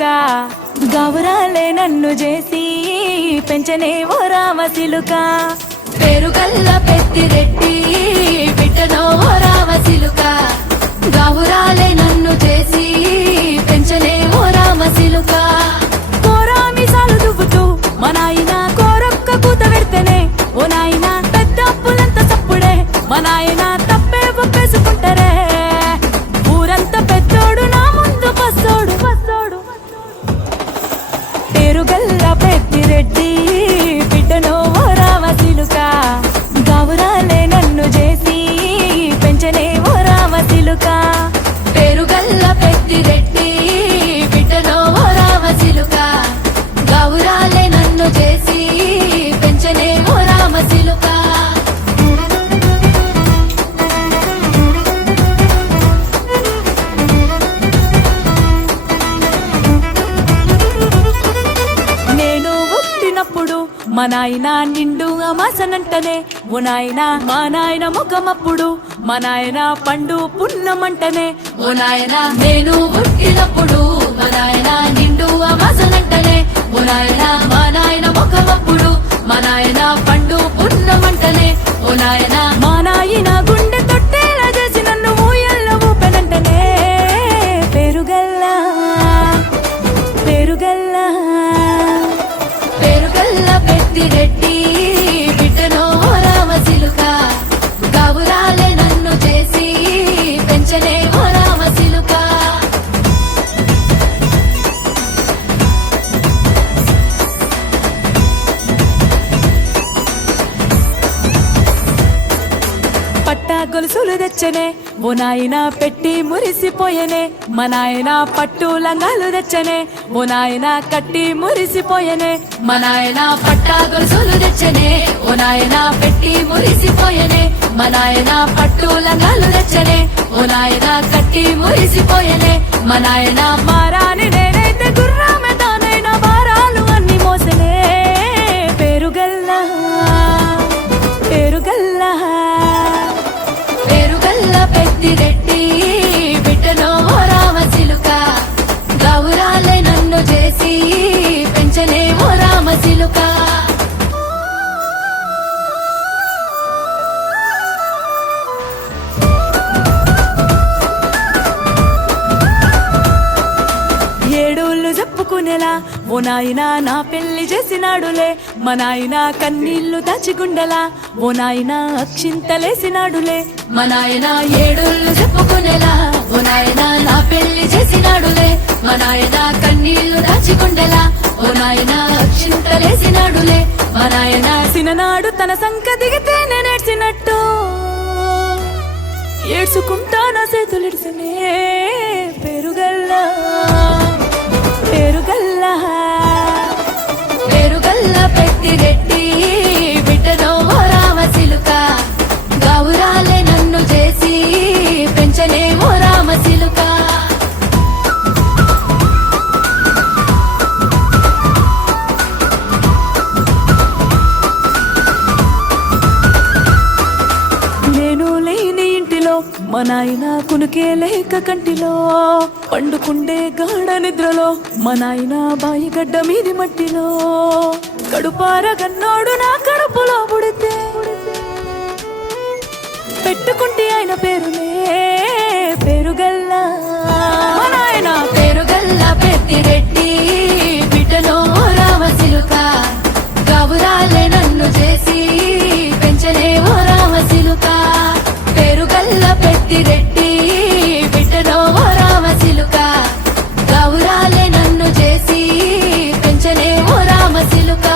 సిలుక గౌరాలే నన్ను చేసి పెంచనే ఓ రామ సిలుక పేరుగల్ల పెద్దిరెడ్డి బిడ్డనో ఓ రామ సిలుక గౌరాలే నన్ను చేసి పెంచనే ఓ రామ సిలుక కోరామి సాలు దువ్వుతూ మా నాయన కోరొక్క కూత పెడితేనే ఓ నాయన పెద్ద అప్పులంత సప్పుడే మా నాయన తప్పే ఒప్పేసుకుంటారే ఊరంతా పెద్దోడు నా ముందు పස්සోడు పස්සోడు పేరుగల్ల పెద్దిరెడ్డి బిడ్డనో ఓ రామ సిలుక గౌరాలే నన్ను చేసి పెంచనే ఓ రామ సిలుక పేరుగల్ల పెద్దిరెడ్డి బిడ్డనో ఓ రామ సిలుక గౌరాలే నన్ను చేసి పెంచనే ఓ రామ సిలుక నేను పుట్టినప్పుడు మా నాయన నిండు అమాసనంటనే ఓ నాయన మా నాయన ముఖమప్పుడు మా నాయన పండు పున్నమంటనే ఓ నాయన నేను పుట్టినప్పుడు మా నాయన నిండు అమాసనంటనే ఓ నాయన మా నాయన ముఖమప్పుడు మా నాయన పండు పున్నమంటనే ఓ నాయన మా నాయన గుండె తొట్టేలా చేసి నన్ను ఊయల్లో ఊపెనంటనే పేరుగల్లా పేరుగల్లా పేరుగల్ల పెద్దిరెడ్డి బిడ్డనో ఓ రామ సిలుక గౌరాలే నన్ను చేసి పెంచనే ఓ రామ సిలుక పట్టా గొలుసులు తెచ్చనే ఓ నాయన పెట్టి మురిసిపోయనే మా నాయన పట్టు లంగాలు తెచ్చనే ఓ నాయన కట్టి మురిసిపోయనే మా నాయన పట్టా గొలుసులు తెచ్చనే ఓ నాయన పెట్టి మురిసిపోయనే మా నాయన పట్టు లంగాలు తెచ్చనే ఓ నాయన కట్టి మురిసిపోయనే మా నాయన మారాని నేనైతే గుర్రామె తానైనా భారాలు అన్ని మోసనే పేరుగల్లా పేరుగల్లా పేరుగల్ల పెద్దిరెడ్డి బిడ్డనో ఓ రామ సిలుక గౌరాలే నన్ను చేసి పెంచనే ఓ రామ సిలుక ఏడోళ్ళు చెప్పుకునేలా ఓ నాయన నా పెళ్లి చేసినాడులే మా నాయన కన్నీళ్లు దాచిగుండలా ఓ నాయన అక్షింతలేసినాడులే మా నాయన ఏడుళ్ళు చెప్పుకునేలా ఓ నాయన నా పెళ్లి చేసినాడులే మా నాయన కన్నీళ్లు దాచికుండేలా ఓ నాయన అక్షింతలేసినాడులే మా నాయన సిననాడు తన సంక దిగితే నేనేడ్చినట్టు ఏడ్చుకుంటా నా చేతులిడిసనే పేరుగల్లా పేరుగల్లా పేరుగల్ల పెద్దిరెడ్డి బిడ్డనో ఓ రామ సిలుక గౌరాలే నన్ను చేసి పెంచనే ఓ రామ సిలుక నేను లేని ఇంటిలో మా నాయన కునుకే లేక కంటిలో పండుకుండే గాఢ నిద్రలో మా నాయన బాయిగడ్డ మీది మట్టిలో కడుపారగన్నోడు నా కడుపులో పుడితే పెట్టుకుంటే ఆయన పేరునే పేరుగల్లా మా నాయన పేరుగల్ల పెద్దిరెడ్డి బిడ్డనో ఓ రామ సిలుక గౌరాలే నన్ను చేసి పెంచనే ఓ రామ సిలుక పేరుగల్ల పెద్దిరెడ్డి బిడ్డనో ఓ రామ సిలుక గౌరాలే నన్ను చేసి పెంచనే ఓ రామ సిలుక